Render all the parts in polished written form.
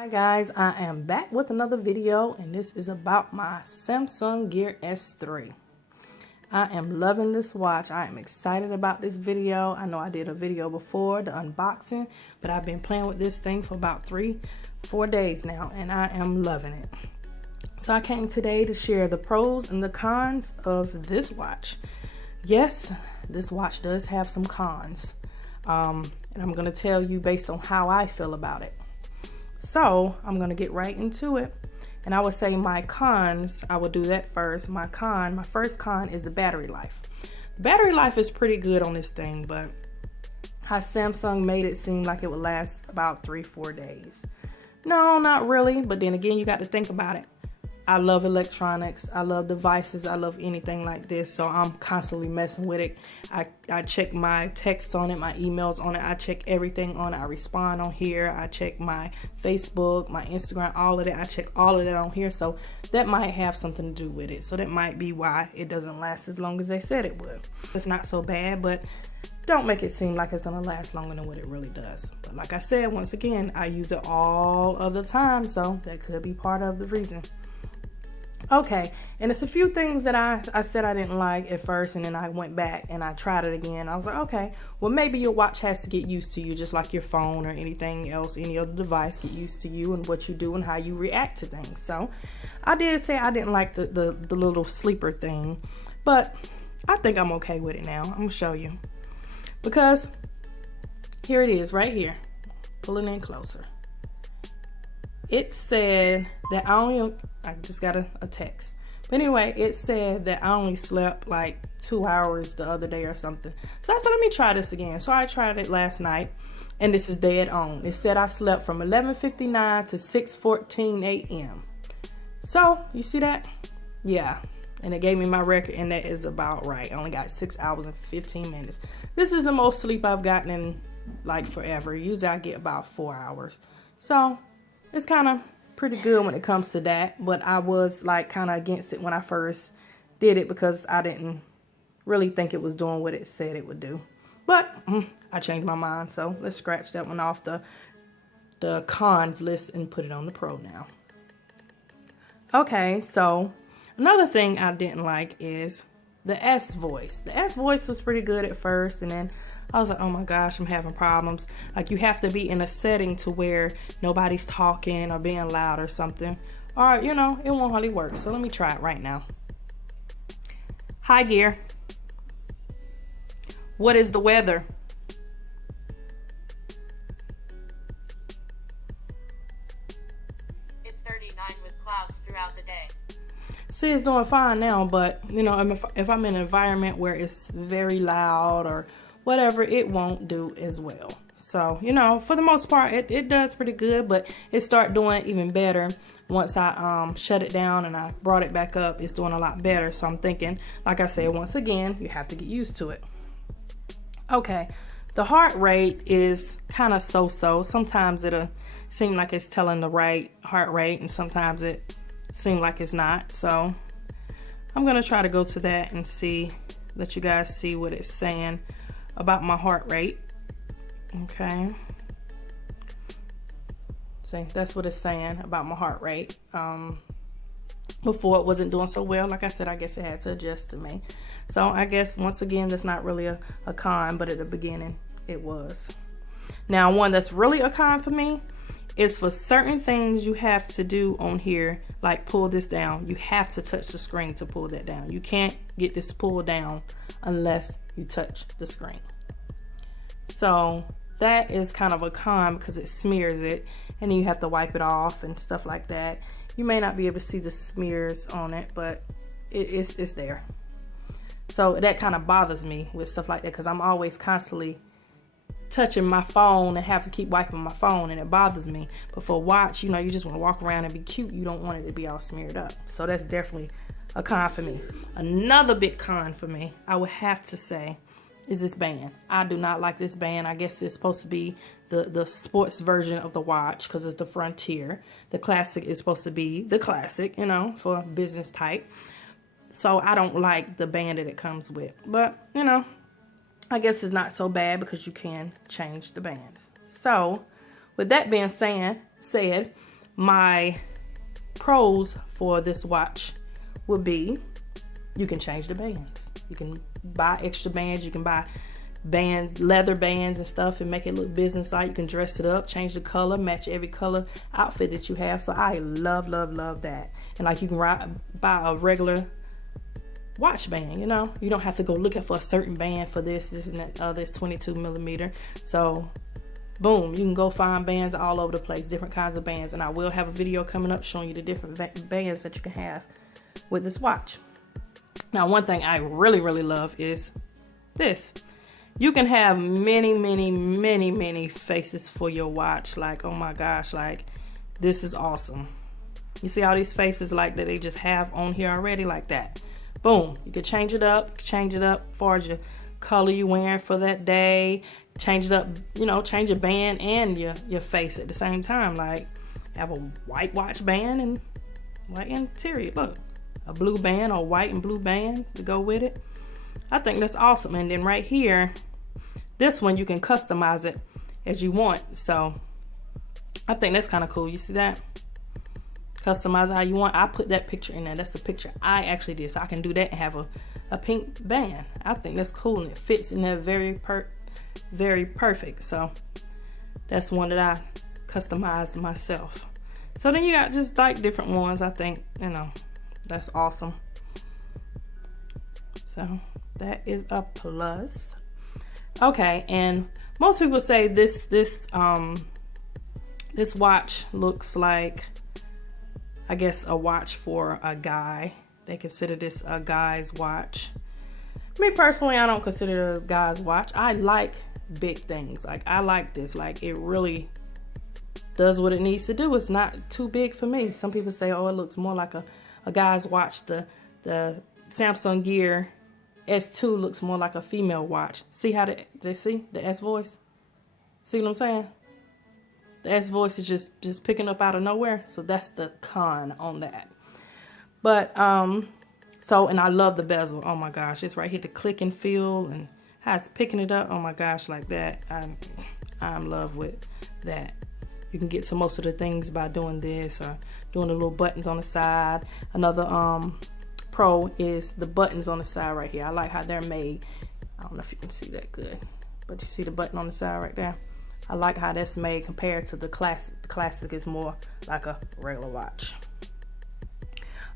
Hi guys, I am back with another video, and this is about my Samsung Gear S3. I am loving this watch. I am excited about this video. I know I did a video before, the unboxing, but I've been playing with this thing for about 3-4 days now, and I am loving it. So I came today to share the pros and the cons of this watch. Yes, this watch does have some cons, and I'm going to tell you based on how I feel about it. So I'm going to get right into it. And I would say my cons, I will do that first. My first con is the battery life. The battery life is pretty good on this thing, but how Samsung made it seem like it would last about 3-4 days. No, not really. But then again, you got to think about it. I love electronics. I love devices. I love anything like this. So I'm constantly messing with it. I check my texts on it, my emails on it. I check everything on it. I respond on here. I check my Facebook, my Instagram, all of that. I check all of that on here. So that might have something to do with it. So that might be why it doesn't last as long as they said it would. It's not so bad, but don't make it seem like it's going to last longer than what it really does. But like I said, once again, I use it all of the time. So that could be part of the reason. Okay, and it's a few things that I said I didn't like at first, and then I went back and I tried it again. I was like, okay, well, maybe your watch has to get used to you, just like your phone or anything else, any other device get used to you and what you do and how you react to things. So I did say I didn't like the little sleeper thing, but I think I'm okay with it now. I'm gonna show you, because here it is right here. Pull it in closer. It said that I just got a text. But anyway, it said that I only slept like 2 hours the other day or something. So I said, let me try this again. So I tried it last night, and this is dead on. It said I slept from 11:59 to 6:14 a.m. So, you see that? Yeah. And it gave me my record, and that is about right. I only got 6 hours and 15 minutes. This is the most sleep I've gotten in like forever. Usually I get about 4 hours. So it's kind of pretty good when it comes to that, but I was like kind of against it when I first did it because I didn't really think it was doing what it said it would do. But I changed my mind, so let's scratch that one off the cons list and put it on the pro now. Okay, so another thing I didn't like is the S voice. The S voice was pretty good at first, and then I was like, oh my gosh, I'm having problems. Like, you have to be in a setting to where nobody's talking or being loud or something, or, you know, it won't hardly work. So let me try it right now. Hi, Gear. What is the weather? It's 39 with clouds throughout the day. See, it's doing fine now, but, you know, if I'm in an environment where it's very loud or whatever, it won't do as well. So, you know, for the most part, it does pretty good, but it started doing even better once I shut it down and I brought it back up. It's doing a lot better. So I'm thinking, like I said, once again, you have to get used to it. Okay, the heart rate is kind of so-so. Sometimes it'll seem like it's telling the right heart rate, and sometimes it seems like it's not. So I'm gonna try to go to that and see, let you guys see what it's saying about my heart rate. Okay, see, that's what it's saying about my heart rate. Before it wasn't doing so well. Like I said, I guess it had to adjust to me. So I guess once again, that's not really a con, but at the beginning it was. Now, one that's really a con for me is for certain things you have to do on here, like pull this down. You have to touch the screen to pull that down. You can't get this pulled down unless you touch the screen. So that is kind of a con because it smears it, and then you have to wipe it off and stuff like that. You may not be able to see the smears on it, but it's there. So that kind of bothers me with stuff like that because I'm always constantly touching my phone and have to keep wiping my phone, and it bothers me. But for a watch, you know, you just want to walk around and be cute. You don't want it to be all smeared up. So that's definitely a con for me. Another big con for me, I would have to say, is this band. I do not like this band. I guess it's supposed to be the sports version of the watch because it's the Frontier. The Classic is supposed to be the Classic, you know, for business type. So I don't like the band that it comes with. But, you know, I guess it's not so bad because you can change the bands. So with that being said, my pros for this watch would be you can change the bands. You can buy extra bands. You can buy bands, leather bands and stuff, and make it look business-like. You can dress it up, change the color, match every color outfit that you have. So I love, love, love that. And like you can buy a regular watch band, you know. You don't have to go looking for a certain band for this and that other. It's 22 millimeter. So boom, you can go find bands all over the place, different kinds of bands. And I will have a video coming up showing you the different bands that you can have with this watch. Now, one thing I really, really love is this. You can have many, many, many, many faces for your watch. Like, oh my gosh, like this is awesome. You see all these faces like that they just have on here already like that. Boom, you can change it up for your color you wearing for that day. Change it up, you know, change your band and your face at the same time. Like have a white watch band and white interior. Look, a blue band or white and blue band to go with it. I think that's awesome. And then right here, this one you can customize it as you want. So I think that's kind of cool. You see that? Customize it how you want. I put that picture in there. That's the picture I actually did. So I can do that and have a pink band. I think that's cool, and it fits in there very perfect. So that's one that I customized myself. So then you got just like different ones. I think, you know, that's awesome. So that is a plus. Okay, and most people say this watch looks like, I guess, a watch for a guy. They consider this a guy's watch. Me personally, I don't consider it a guy's watch. I like big things. Like I like this. Like it really does what it needs to do. It's not too big for me. Some people say, oh, it looks more like a guy's watch. The Samsung Gear S2 looks more like a female watch. See how they see the S voice? See what I'm saying? The S voice is just picking up out of nowhere. So that's the con on that. But so, and I love the bezel. Oh my gosh, it's right here, the click and feel and how it's picking it up. Oh my gosh, like that. I'm in love with that. You can get to most of the things by doing this or doing the little buttons on the side. Another pro is the buttons on the side right here. I like how they're made. I don't know if you can see that good, but you see the button on the side right there. I like how that's made compared to the classic. The classic is more like a regular watch.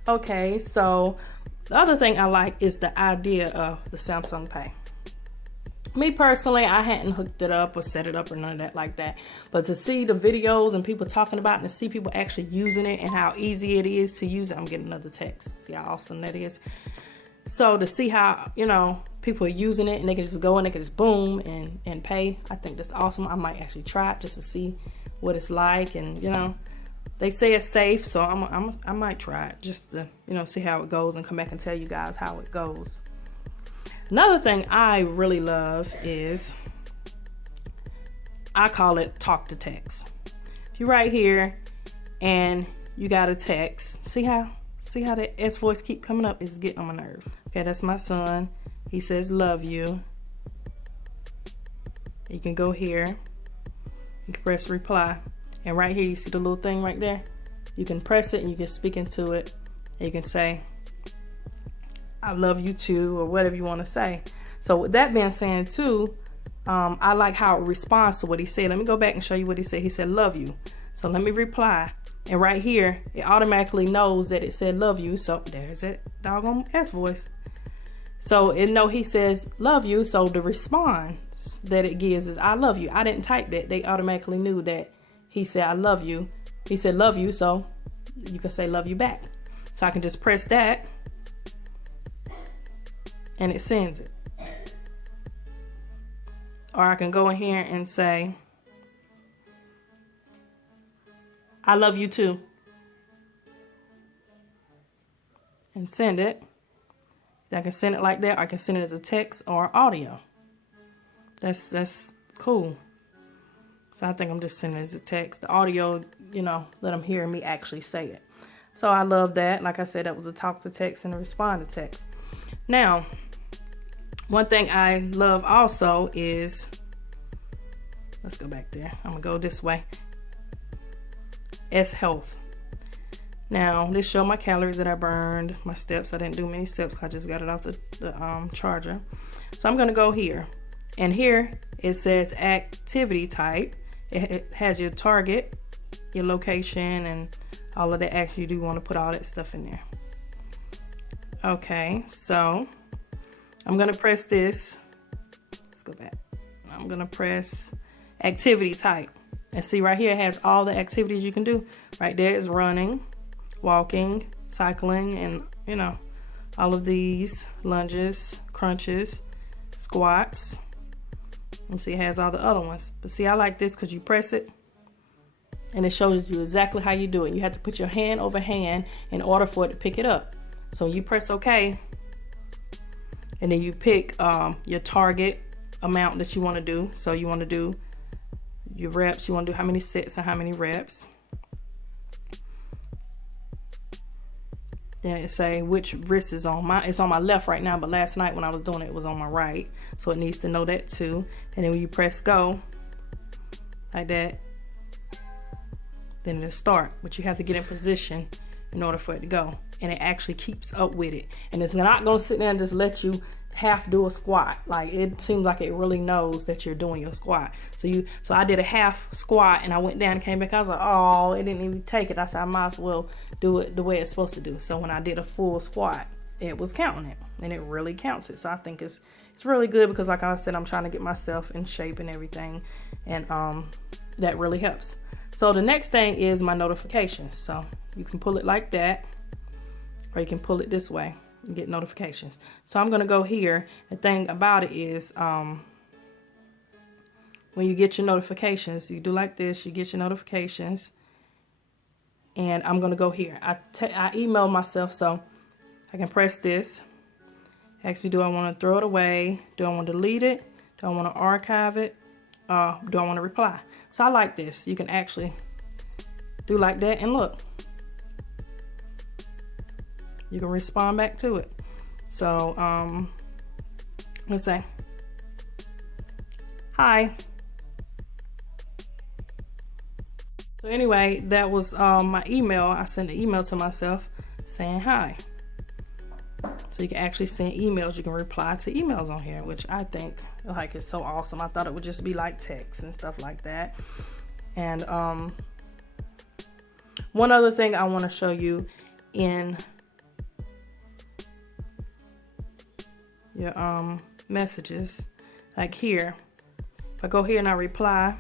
Okay, so the other thing I like is the idea of the Samsung Pay. Me personally, I hadn't hooked it up or set it up or none of that like that. But to see the videos and people talking about it and to see people actually using it and how easy it is to use it, I'm getting another text. See how awesome that is. So to see how, you know, people are using it and they can just go and they can just boom and pay. I think that's awesome. I might actually try it just to see what it's like. And, you know, they say it's safe, so I might try it just to, you know, see how it goes and come back and tell you guys how it goes. Another thing I really love is, I call it talk to text. If you're right here and you got a text, see how the S voice keep coming up? It's getting on my nerves. Okay, that's my son. He says love you. You can go here. You can press reply. And right here, you see the little thing right there? You can press it and you can speak into it. And you can say, I love you too, or whatever you want to say. So with that being said too, I like how it responds to what he said. Let me go back and show you what he said. He said, love you. So let me reply. And right here, it automatically knows that it said love you. So there's that doggone S voice. So it know he says love you. So the response that it gives is I love you. I didn't type that. They automatically knew that he said I love you. He said love you. So you can say love you back. So I can just press that and it sends it. Or I can go in here and say, I love you too. And send it. I can send it like that, or I can send it as a text or audio. That's cool. So I think I'm just sending it as a text. The audio, you know, let them hear me actually say it. So I love that. Like I said, that was a talk to text and a respond to text. Now, one thing I love also is, let's go back there. I'm gonna go this way. S Health. Now this show my calories that I burned, my steps. I didn't do many steps, I just got it off the charger. So I'm gonna go here, and here it says activity type. It has your target, your location, and all of that. Actually, you do want to put all that stuff in there. Okay, so I'm gonna press this. Let's go back. I'm gonna press activity type, and see right here it has all the activities you can do. Right there is running, walking, cycling, and you know, all of these lunges, crunches, squats. And see, it has all the other ones. But see, I like this because you press it and it shows you exactly how you do it. You have to put your hand over hand in order for it to pick it up. So you press OK, and then you pick your target amount that you want to do. So you want to do your reps, you want to do how many sets and how many reps. Then it say which wrist is on. It's on my left right now, but last night when I was doing it, it was on my right. So it needs to know that too. And then when you press go, like that, then it'll start. But you have to get in position in order for it to go. And it actually keeps up with it. And it's not gonna sit there and just let you half do a squat. Like, it seems like it really knows that you're doing your squat. So I did a half squat and I went down and came back. I was like, oh, it didn't even take it. I said I might as well do it the way it's supposed to do. So when I did a full squat, it was counting it, and it really counts it. So I think it's really good, because like I said, I'm trying to get myself in shape and everything, and that really helps. So the next thing is my notifications. So you can pull it like that, or you can pull it this way and get notifications. So I'm gonna go here. The thing about it is when you get your notifications, you do like this, you get your notifications, and I'm gonna go here. I email myself, so I can press this. Ask me, do I want to throw it away? Do I want to delete it? Do I want to archive it? Do I want to reply? So I like this. You can actually do like that, and look, you can respond back to it. So let's say, hi. So anyway, that was my email. I sent an email to myself saying hi. So you can actually send emails. You can reply to emails on here, which I think like is so awesome. I thought it would just be like text and stuff like that. And one other thing I want to show you in your messages, like here, if I go here and I reply,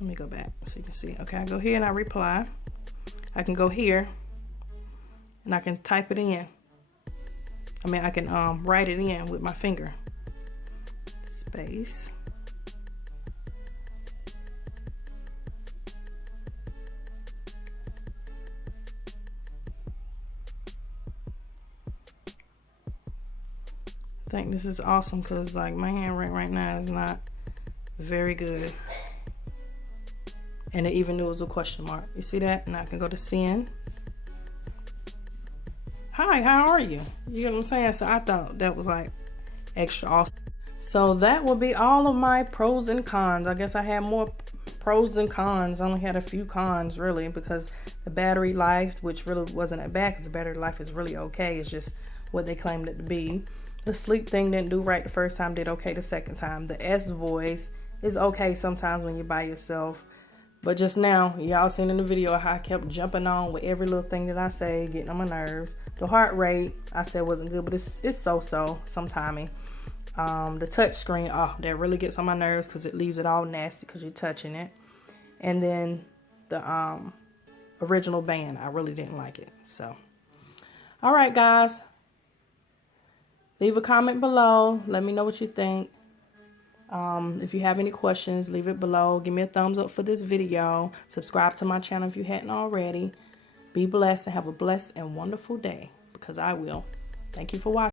let me go back so you can see. Okay, I go here and I reply. I can go here and I can type it in. I mean, I can write it in with my finger. Space. I think this is awesome because like my handwriting right now is not very good. And it even knew it was a question mark. You see that? And I can go to send. Hi, how are you? You know what I'm saying? So I thought that was like extra awesome. So that will be all of my pros and cons. I guess I had more pros than cons. I only had a few cons really, because the battery life, which really wasn't that bad because the battery life is really okay. It's just what they claimed it to be. The sleep thing didn't do right the first time, did okay the second time. The S voice is okay sometimes when you're by yourself. But just now, y'all seen in the video how I kept jumping on with every little thing that I say, getting on my nerves. The heart rate, I said wasn't good, but it's so-so sometimey. The touch screen, oh, that really gets on my nerves because it leaves it all nasty because you're touching it. And then the original band, I really didn't like it. So, all right, guys. Leave a comment below. Let me know what you think. If you have any questions, leave it below. Give me a thumbs up for this video. Subscribe to my channel if you hadn't already. Be blessed and have a blessed and wonderful day, because I will. Thank you for watching.